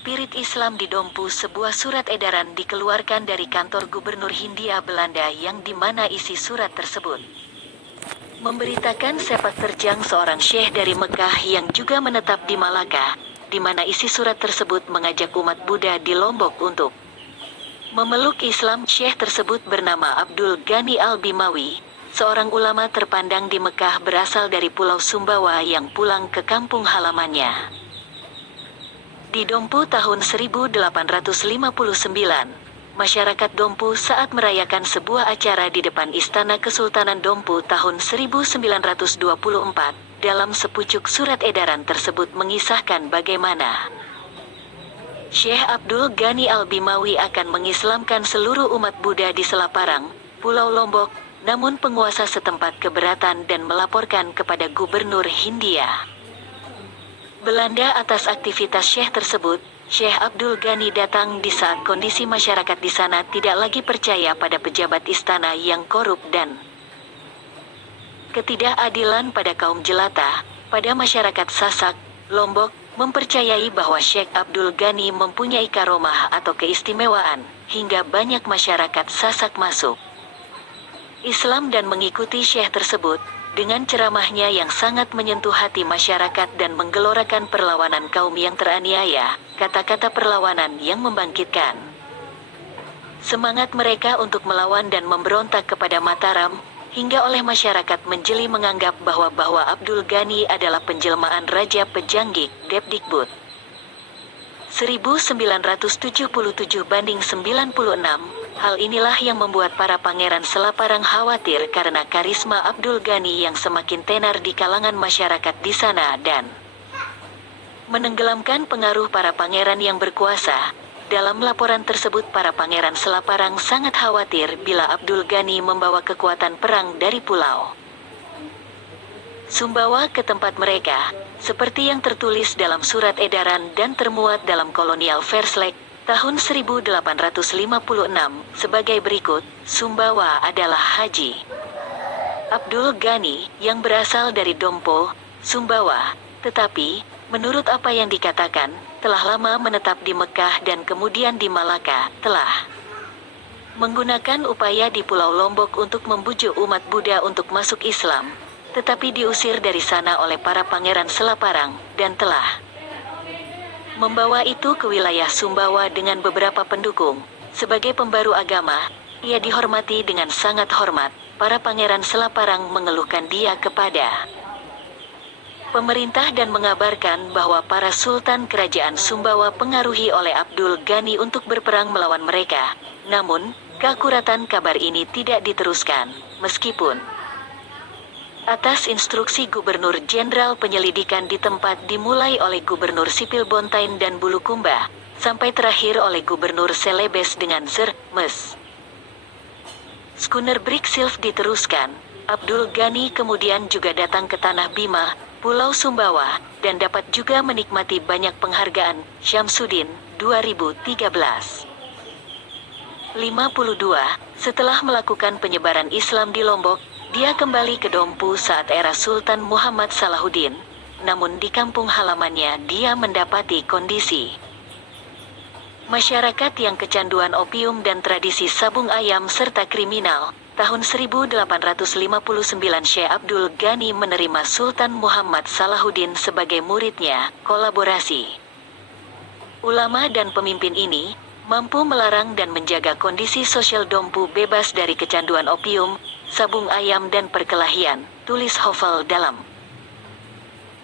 Spirit Islam di Dompu. Sebuah surat edaran dikeluarkan dari kantor Gubernur Hindia Belanda yang dimana isi surat tersebut memberitakan sepak terjang seorang syekh dari Mekah yang juga menetap di Malaka, di mana isi surat tersebut mengajak umat Buddha di Lombok untuk memeluk Islam. Syekh tersebut bernama Abdul Ghani Al-Bimawi, seorang ulama terpandang di Mekah berasal dari Pulau Sumbawa yang pulang ke kampung halamannya di Dompu tahun 1859. Masyarakat Dompu saat merayakan sebuah acara di depan Istana Kesultanan Dompu tahun 1924. Dalam sepucuk surat edaran tersebut mengisahkan bagaimana Syekh Abdul Ghani Al-Bimawi akan mengislamkan seluruh umat Buddha di Selaparang, Pulau Lombok, namun penguasa setempat keberatan dan melaporkan kepada Gubernur Hindia Belanda atas aktivitas Syekh tersebut. Syekh Abdul Ghani datang di saat kondisi masyarakat di sana tidak lagi percaya pada pejabat istana yang korup dan ketidakadilan pada kaum jelata. Pada masyarakat Sasak, Lombok, mempercayai bahwa Syekh Abdul Ghani mempunyai karomah atau keistimewaan, hingga banyak masyarakat Sasak masuk Islam dan mengikuti Syekh tersebut. Dengan ceramahnya yang sangat menyentuh hati masyarakat dan menggelorakan perlawanan kaum yang teraniaya, kata-kata perlawanan yang membangkitkan semangat mereka untuk melawan dan memberontak kepada Mataram, hingga oleh masyarakat menjeli menganggap bahwa Abdul Ghani adalah penjelmaan Raja Pejanggik, Depdikbud 1977 banding 96. Hal inilah yang membuat para pangeran Selaparang khawatir karena karisma Abdul Ghani yang semakin tenar di kalangan masyarakat di sana dan menenggelamkan pengaruh para pangeran yang berkuasa. Dalam laporan tersebut para pangeran Selaparang sangat khawatir bila Abdul Ghani membawa kekuatan perang dari Pulau Sumbawa ke tempat mereka, seperti yang tertulis dalam surat edaran dan termuat dalam Kolonial Verslek tahun 1856 sebagai berikut. Sumbawa adalah Haji Abdul Ghani yang berasal dari Dompo, Sumbawa, tetapi menurut apa yang dikatakan, telah lama menetap di Mekah dan kemudian di Malaka, telah menggunakan upaya di Pulau Lombok untuk membujuk umat Buddha untuk masuk Islam, tetapi diusir dari sana oleh para pangeran Selaparang, dan telah membawa itu ke wilayah Sumbawa dengan beberapa pendukung. Sebagai pembaru agama, ia dihormati dengan sangat hormat. Para pangeran Selaparang mengeluhkan dia kepada pemerintah dan mengabarkan bahwa para sultan kerajaan Sumbawa pengaruhi oleh Abdul Ghani untuk berperang melawan mereka. Namun, keakuratan kabar ini tidak diteruskan, meskipun atas instruksi Gubernur Jenderal penyelidikan di tempat dimulai oleh Gubernur Sipil Bontain dan Bulukumba, sampai terakhir oleh Gubernur Celebes dengan Zer, Mes. Schooner Brick Sylv diteruskan. Abdul Ghani kemudian juga datang ke Tanah Bima, Pulau Sumbawa, dan dapat juga menikmati banyak penghargaan. Syamsuddin, 2013. 52. Setelah melakukan penyebaran Islam di Lombok, dia kembali ke Dompu saat era Sultan Muhammad Salahuddin. Namun di kampung halamannya dia mendapati kondisi masyarakat yang kecanduan opium dan tradisi sabung ayam serta kriminal. Tahun 1859 Syekh Abdul Ghani menerima Sultan Muhammad Salahuddin sebagai muridnya. Kolaborasi ulama dan pemimpin ini mampu melarang dan menjaga kondisi sosial Dompu bebas dari kecanduan opium, sabung ayam dan perkelahian, tulis Hovel dalam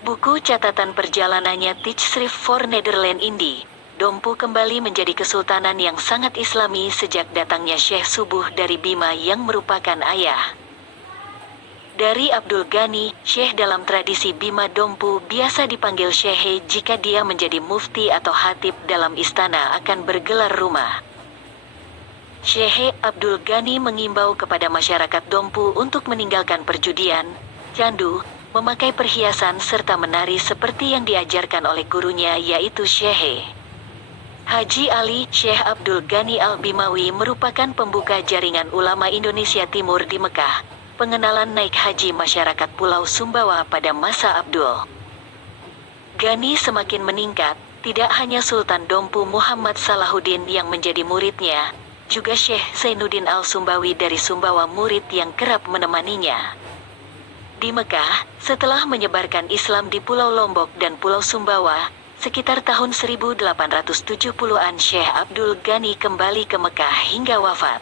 buku catatan perjalanannya Teach Schrift for Nederland Indi. Dompu kembali menjadi kesultanan yang sangat islami sejak datangnya Syekh Subuh dari Bima yang merupakan ayah dari Abdul Ghani. Syekh dalam tradisi Bima Dompu biasa dipanggil Syekh jika dia menjadi mufti atau khatib dalam istana akan bergelar rumah. Syekh Abdul Ghani mengimbau kepada masyarakat Dompu untuk meninggalkan perjudian, candu, memakai perhiasan serta menari seperti yang diajarkan oleh gurunya yaitu Syekh Haji Ali. Syekh Abdul Ghani Al-Bimawi merupakan pembuka jaringan ulama Indonesia Timur di Mekah. Pengenalan naik haji masyarakat Pulau Sumbawa pada masa Abdul Ghani semakin meningkat. Tidak hanya Sultan Dompu Muhammad Salahuddin yang menjadi muridnya, juga Syekh Zainuddin Al-Sumbawi dari Sumbawa murid yang kerap menemaninya. Di Mekah, setelah menyebarkan Islam di Pulau Lombok dan Pulau Sumbawa, sekitar tahun 1870-an Syekh Abdul Ghani kembali ke Mekah hingga wafat.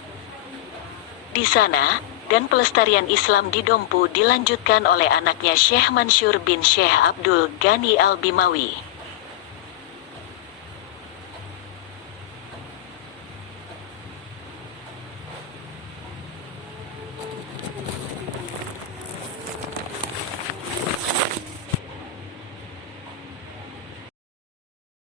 Di sana, dan pelestarian Islam di Dompu dilanjutkan oleh anaknya Syekh Mansur bin Syekh Abdul Ghani Al-Bimawi.